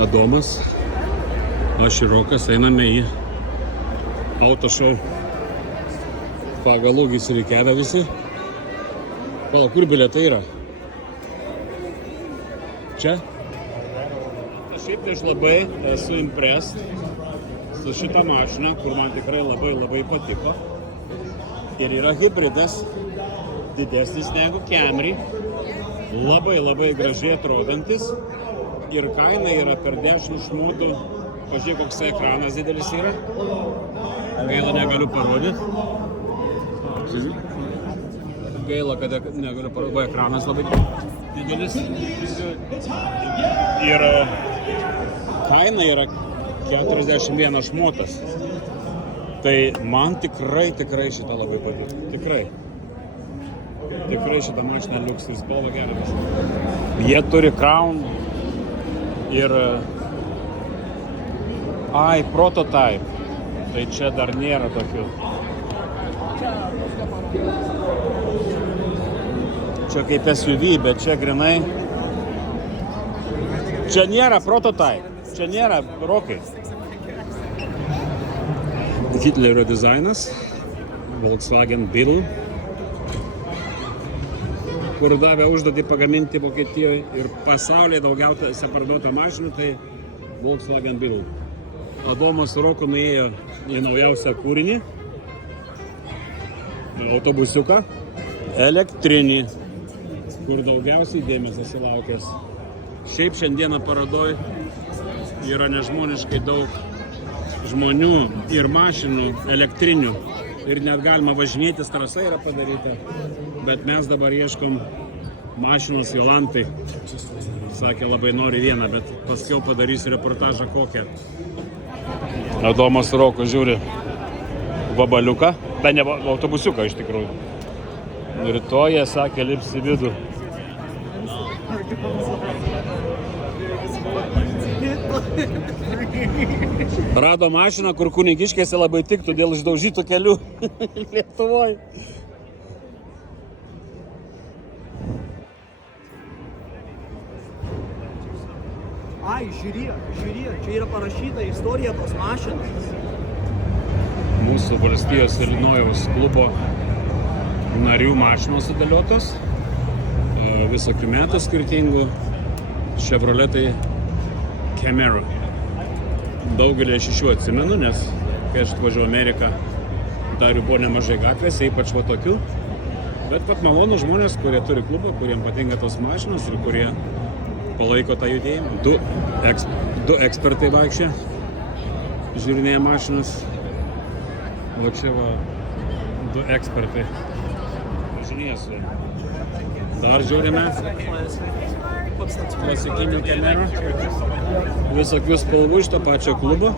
Adomas, aš ir Rokas einame į autošou. Pagal ūgį įsirikiavę visi. Pala, kur bilietai yra? Čia? Šiaip aš labai esu impressed su šitą mašiną, kur man tikrai labai patiko. Ir yra hibridas, didesnis negu Camry, labai gražiai atrodantis. Ir kaina yra per 10 šmutų. Pažiūrėk, koks ekranas didelis yra. Gaila, negaliu parodyti. Gaila, kad negaliu parodyti. Ekranas labai didelis. Ir kaina yra 41 šmutas. Tai man tikrai šitą labai patiko. Tikrai šitą mašiną liuks ir spalva geras. Jie turi Crown ir prototype. Tai čia dar nėra tokių. Čia kaip SUV, bet čia grinai. Čia nėra prototype. Čia nėra Rokai. Hitlerio dizainas. Volkswagen Beetle. Kur davė užduotį pagaminti Vokietijoje ir pasaulyje daugiausia parduota mašinų, tai Volkswagen Beetle. Adomas su Roku nuėjo į naujausią kūrinį, autobusiuką, elektrinį, kur daugiausiai dėmesio sulaukęs. Šiaip šiandieną parodoj yra nežmoniškai daug žmonių ir mašinų elektrinių. Ir net galima važinėtis, trasa yra padaryta. Bet mes dabar ieškom mašinos Jolantai. Sakė, labai nori vieną, bet paskiau padarysiu reportažą kokią. Adomas Roko žiūri vabaliuką, bet ne autobusiuką iš tikrųjų. Rytoj jie sakė, lips į vidų. Rado mašiną, kur Kunigiškėse labai tiktų dėl išdaužytų kelių Lietuvoje. Ai, žiūrėk, čia yra parašyta istorija tos mašinos. Mūsų valstijos Ilinojaus klubo narių mašinos sudėliotos. Visokių metų skirtingų. Chevroletai Camaro. Daugelį aš iš jų atsimenu, nes kai aš atvažiavau Ameriką, dar jų buvo nemažai gatvėse, ypač va tokių. Bet pat malonu žmonės, kurie turi klubą, kuriems patinka tos mašinos ir kurie palaiko tą judėjimą. Du ekspertai vaikščia, žiūrinėja mašinas. O čia va, du ekspertai. Važinėsiu. Dar žiūrime. Klasikinių Camaro. Visokių spalvų iš to pačio klubo.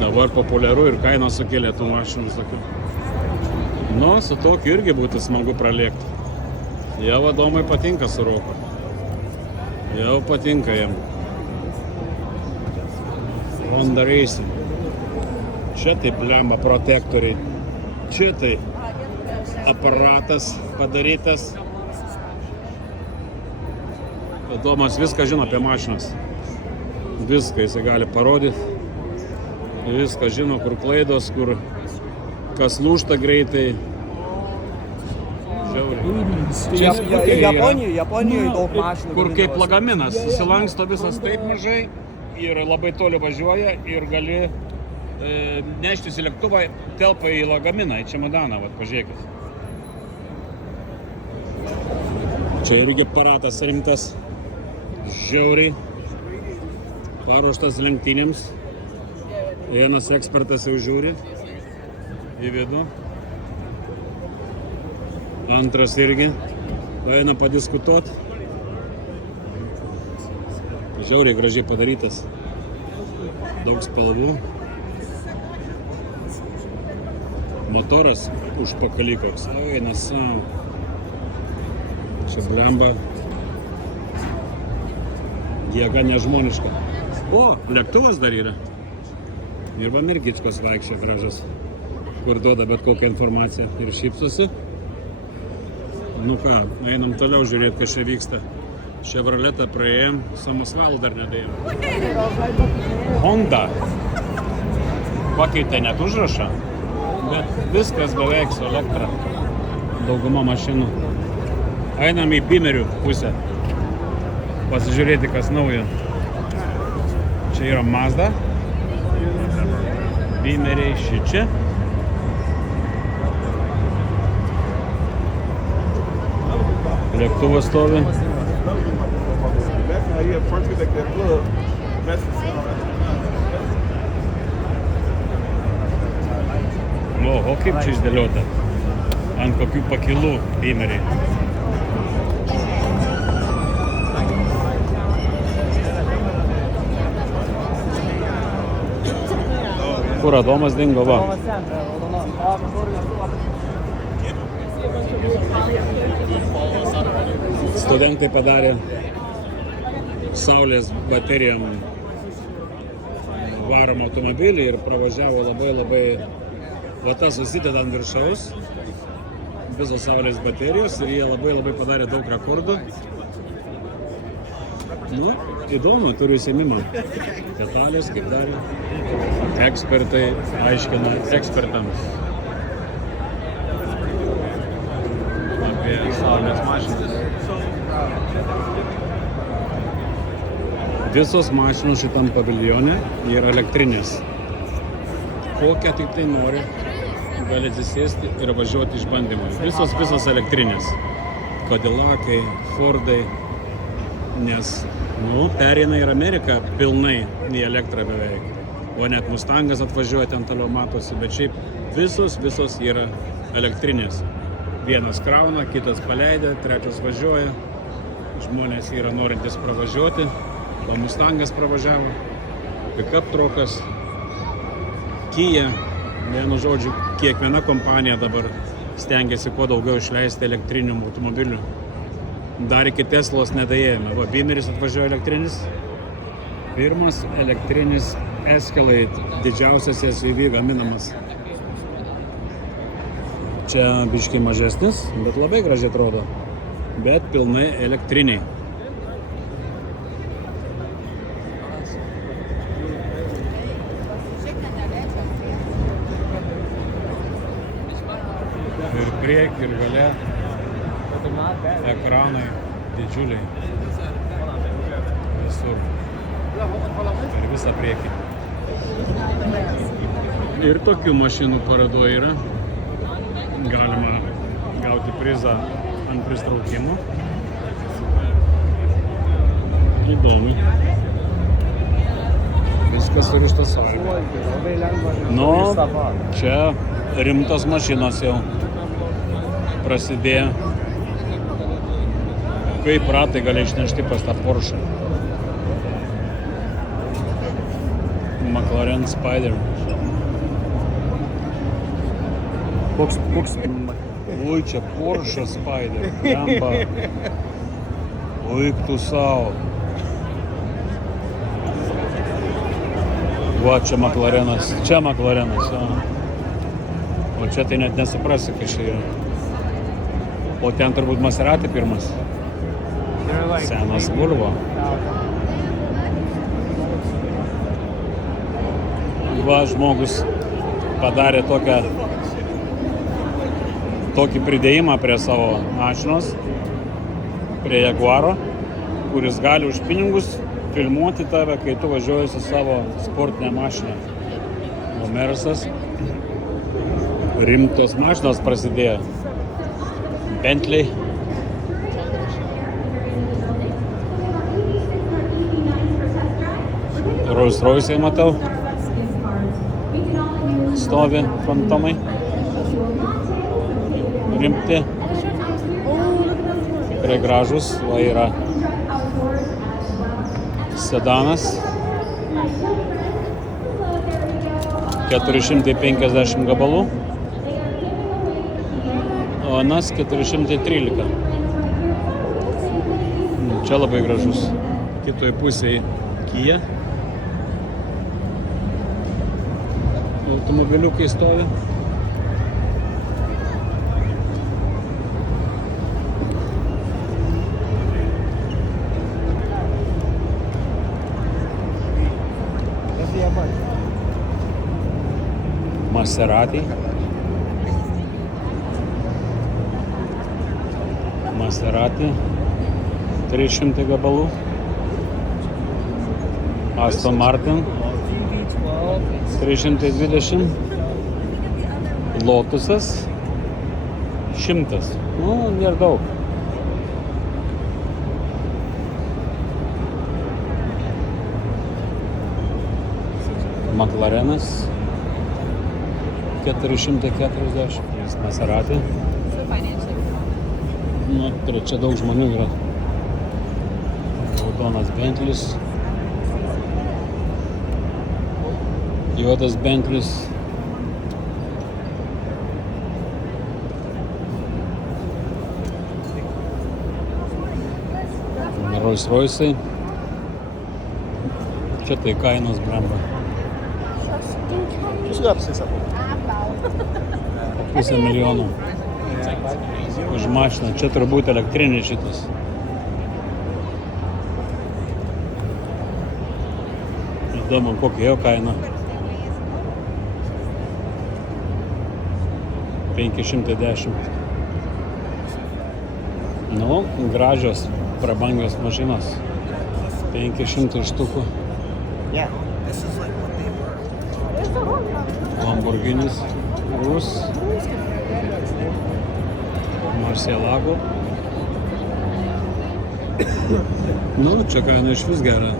Dabar populiaru ir kainą sukėlė tų mašinų visokių. Nu, su tokiu irgi būtų smagu pralėkti. Jau Adomai patinka su Roku. Jau patinka jam. Honda Racing. Čia taip lemba protektoriai. Čia tai aparatas padarytas. Adomas viską žino apie mašinas. Viską jis gali parodyti. Viską žino, kur klaidos, kur kas lūžta greitai. Japonijoje daug mašinų. Kur kaip lagaminas. Susilanksto visas taip mažai ir labai toli važiuoja ir gali neštis į lėktuvą, telpa į lagaminą, į čemodaną, vat, pažiūrėkit. Čia irgi aparatas rimtas, žiauriai, paruoštas lenktynėms. Vienas ekspertas jau žiūri į vidų. Antras irgi eina padiskutuot. Žiauriai gražiai padarytas. Daug spalvų. Motoras užpakalį koks. Eina savo. Čia blemba. Jėga nežmoniška. O, lėktuvas dar yra. Ir va mergičkos vaikščia gražus, kur duoda bet kokią informaciją ir šypsosi. Nu ką, einam toliau žiūrėti, kas čia vyksta. Chevroletą praėjom, Samusvalų dar nedėjom. Honda pakeitė net užrašą, bet viskas beveik su elektra. Dauguma mašinų. Einam į Bimerių pusę. Pasižiūrėti, kas naujo. Čia yra Mazda. Bimeriai šičia. Lėktuvas stovi. Oho, kaip čia išdėliota. Ant kokių pakilų Bimeriai. Kur Adomas dingo, va. Studentai padarė saulės baterijom varomą automobilį ir pravažiavo labai vata susideda ant viršaus visos saulės baterijos ir jie labai padarė daug rekordų. Nu, įdomu, turiu įsimimą. Detalės, kaip darė. Ekspertai aiškina ekspertams apie saulės mašinas. Visos mašinos šitam paviljone yra elektrinės. Kokią tik tai nori, gali atsisėsti ir važiuoti išbandymui. Visos elektrinės. Cadillacai, Fordai, nes, pereina ir Amerika pilnai į elektrą beveik. O net Mustangas atvažiuoja, ten toliau matosi, bet šiaip visos yra elektrinės. Vienas krauna, kitas paleidė, trečias važiuoja. Žmonės yra norintys pravažiuoti. O Mustangas pravažiavo, pick-up truckas, Kia, vienu žodžiu, kiekviena kompanija dabar stengiasi kuo daugiau išleisti elektrinių automobilių. Dar iki Teslos nedėjėjome. Va, Bimeris atvažiuoja elektrinis. Pirmas elektrinis Escalade, didžiausias SUV gaminamas. Čia biškai mažesnis, bet labai gražiai atrodo. Bet pilnai elektriniai. Ir priekį, ir gale ekranai didžiuliai. Visur. Ir visą priekį. Ir tokių mašinų parodoje yra. Galima gauti prizą ant pristraukimo. Įdomu. Viskas surišta sąlyga. Nu, čia rimtos mašinos jau prasidėjo. Kaip ratai gali išnešti pas tą Porsche. McLaren Spider. Koks... Oi, čia Porsche Spider. Jamba. Oi, tu savo. Va, čia McLarenas. Čia McLarenas. O čia tai net nesuprasi, kas čia yra. O ten turbūt Maserati pirmas. Senas Volvo. Va, žmogus padarė tokį pridėjimą prie savo mašinos, prie Jaguaro, kuris gali už pinigus filmuoti tave, kai tu važiuoji su savo sportinė mašina. O Mercedesas, rimtos mašinos prasidėjo. Bentley. Rolls-Royce matau. Stovi fantomai. Rimti. Tikrai gražus. Va yra sedanas. 450 gabalų. O anas 413. Čia labai gražus. Kitoje pusėje Kia. Automobiliukai stovi. Maserati. Maserati. 300 gabalų. Aston Martin. 320. Lotusas. 100. Nu, nėra daug. McLarenas 440, Maserati. Nu, čia daug žmonių yra. Raudonas Bentlis. Juodas Bentlis. Rolls Royce'ai. Čia tai kainos blemba. Pusę milijonų už mašiną. Čia turbūt elektrinis šitas. Įdomu, kokia jo kaina. 510. Nu, gražios, prabangios mašinos. 500 štukų. Lamborghinis Urus, Murcielago. Nu, čia kaina iš vis gera.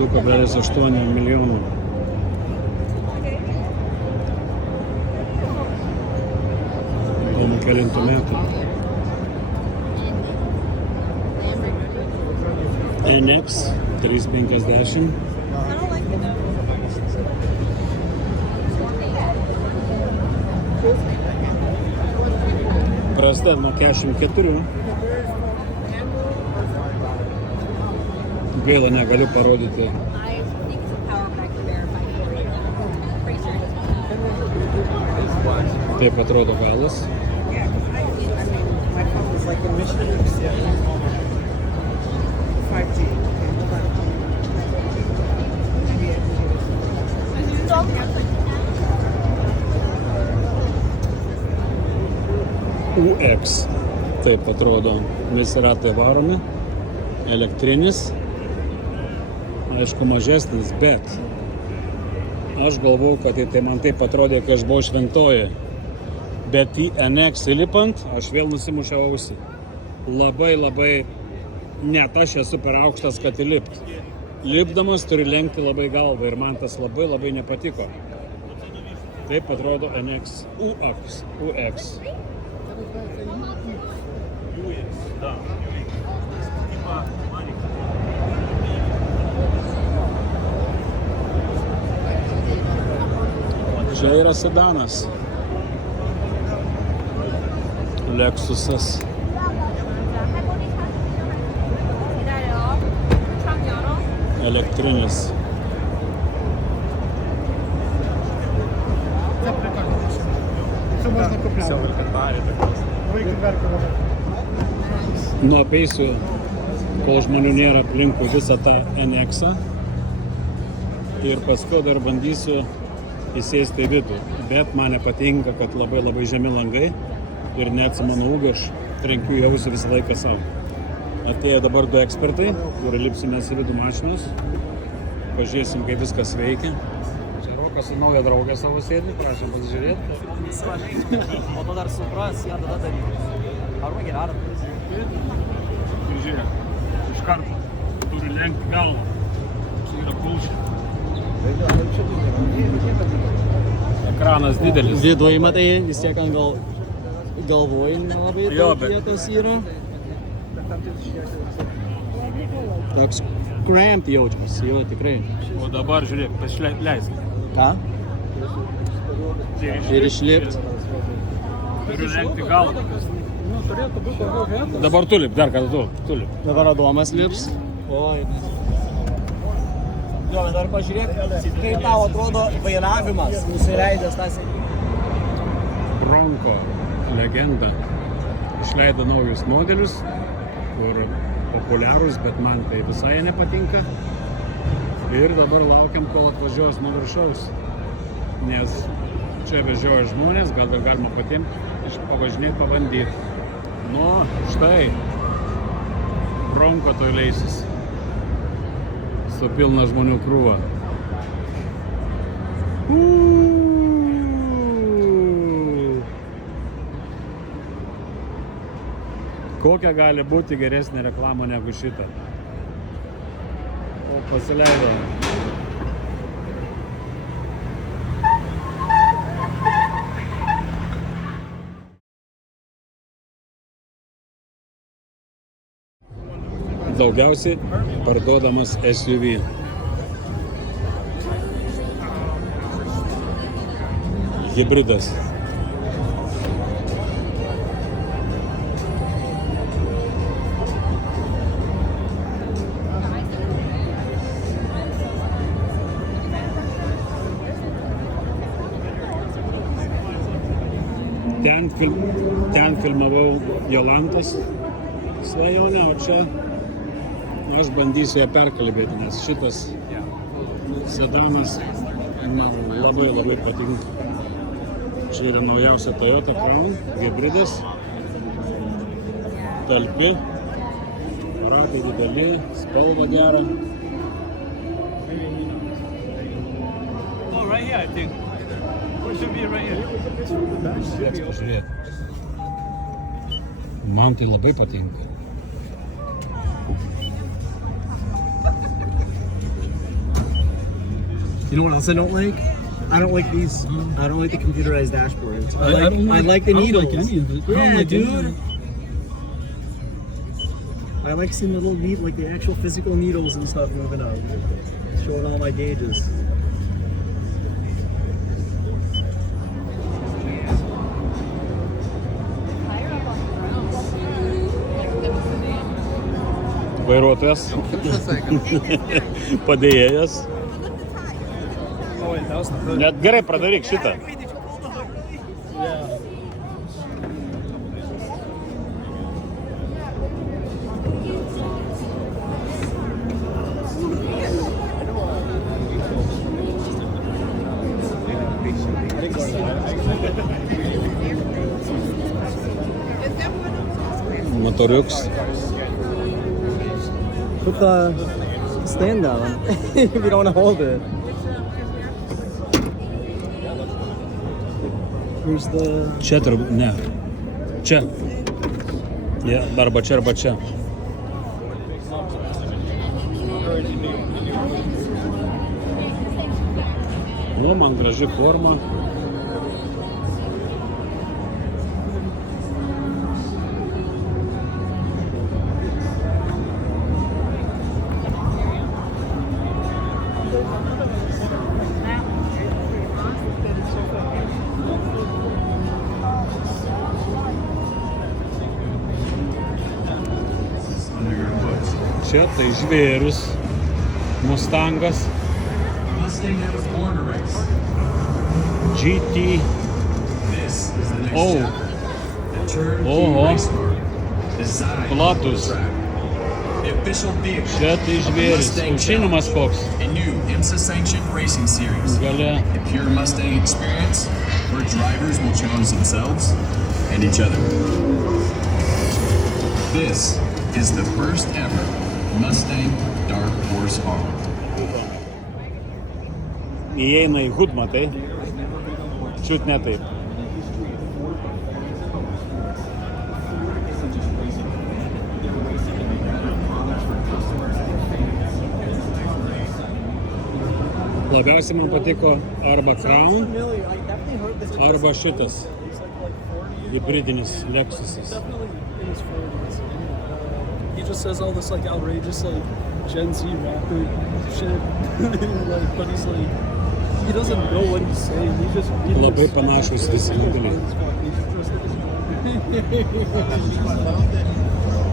2,8 milijonų. Įdomu kelintų metų. NX 350. Prasideda nuo 44. Gaila, negaliu parodyti. Taip atrodo galas. UX. Taip atrodo, visi ratai varomi, elektrinis, aišku mažesnis, bet aš galvoju, kad tai man taip atrodė, kai aš buvau Šventojoje, bet į NX įlipant, aš vėl nusimušiau ausį. Labai, net aš esu per aukštas, kad įlipt. Lipdamas turi lenkti labai galvą ir man tas labai nepatiko. Taip atrodo NX UX. Čia yra sedanas. Lexusas. Elektrinis. Nu, apeisiu, kol žmonių nėra aplinkui visą tą NX-ą ir paskui dar bandysiu įsėsti į vidų. Bet man nepatinka, kad labai žemi langai ir net su mano ūgiu aš trenkiu į ausį visą laiką savo. Atėjo dabar du ekspertai ir lipsimės į vidų mašinos. Pažiūrėsim, kaip viskas veikia. Čia Rokas į naują draugę savo sėdį, prašom pasižiūrėti. O to dar supras, ją tada daryti. Arba gerą. Žiūrėk, iš karto turi lenkti galvą. Čia yra kulšė. Ekranas didelis. Viduje matai, vis tiek ant galvoj nelabai daug vietos yra. Toks cramped jaučiamas, jo tikrai. O dabar žiūrėk, leisk. Ką? Ir išlipt. Turiu lenkti galvą. Dabar tu lip, dar kada tu lip. Dabar Adomas lips. Oi. Jo, dar pažiūrėk, kaip tau atrodo vairavimas, nusileidęs tas. Bronco legenda išleido naujus modelius, kur populiarūs, bet man tai visai nepatinka. Ir dabar laukiam, kol atvažiuos nuo viršaus, nes Čia vežioja žmonės, gal dar galima patiems pavažinėti, pabandyti. Nu, štai, Bronco toj leisis. Su pilna žmonių krūva. Kokia gali būti geresnė reklama negu šitą? O pasileido. Daugiausiai parduodamas SUV. Hibridas. Ten filmavau Jolantos svajonę, o čia aš bandysiu ją perkalbėti, nes šitas sedanas man labai patinka. Čia yra naujausia Toyota Crown, hibridas, talpi, ratai dideli, spalva gera. Oh, right here, I think. It should be right here. Pažiūrėti. Man tai labai patinka. You know what else I don't like? I don't like these. I don't like the computerized dashboards. I like the I don't needles. like any of it. I don't Yeah, like any dude. of it. I like seeing the little like the actual physical needles and stuff moving up, showing all my gauges. Vairuotojas, padėjėjas. Oh, wait, that was the hood. Net gerai pradaryk šitą. Wait, did you pull the hood really? Motoriuks. Put the stand down if you don't want to hold it. Here's the. Čia turbūt, ne. Čia. Ja, arba čia, arba čia. O, man graži forma. Čia tai žvėris, Mustangas, Mustang never won a race. GT, This is the next Oh. chapter. The turnkey Oh. race car designed Platus. for the track. The official vehicle Čia tai of the žvėris, Mustang aušinimas koks. Challenge, a new IMSA-sanctioned racing series. Gale. A pure Mustang experience where drivers will challenge themselves and each other. This is the first ever Mustang Dark Horse R. Įeina į hud, matai? Čiut ne taip. Labiausiai man patiko arba Crown, Familiar. I definitely heard this. arba šitas hibridinis Lexusas. Definitely in his 40s. He just says all this like outrageous like Gen Z rapper shit. Like, but he's like, he doesn't know what he's saying. He just Labai panašus visi modeliai.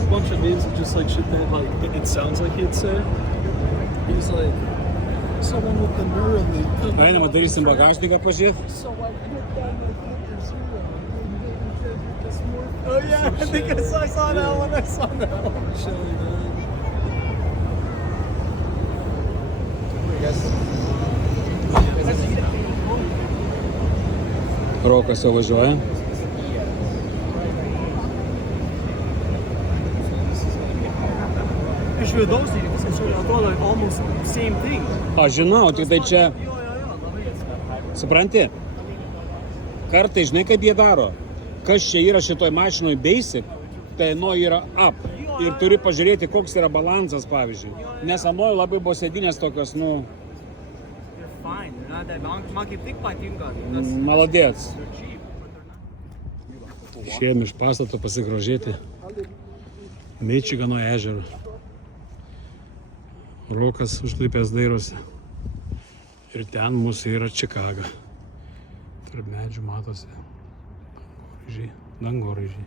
A bunch of names of just like shit that like it sounds like he'd say. He's like, someone with the Neuralink. Einama darysim bagažniką pažiūrėti. So I put down the filters here. Oh yeah, I think I saw that one. I saw that one. Chilly, man. Rokas jau važiuoja. Iš vidaus tai viskas čia atrodo almost same thing. Aš žinau, tik tai čia, Jo, labai. supranti, kartai žinai kaip jie daro. Kas čia yra šitoj mašinoj basic, tai nuo yra up. Ir turi pažiūrėti, koks yra balansas, pavyzdžiui. Nes anoje labai buvo sėdinės tokios, nu, They're fine. They're not that man kaip tik patinka. Nes maladėts. they're cheap, but they're not. Išėjom iš pastato pasigrožėti Mičigano ežerą. Rokas užlipęs dairosi. Ir ten mūsų yra Čikaga. Tarp medžių matosi dangoraižiai.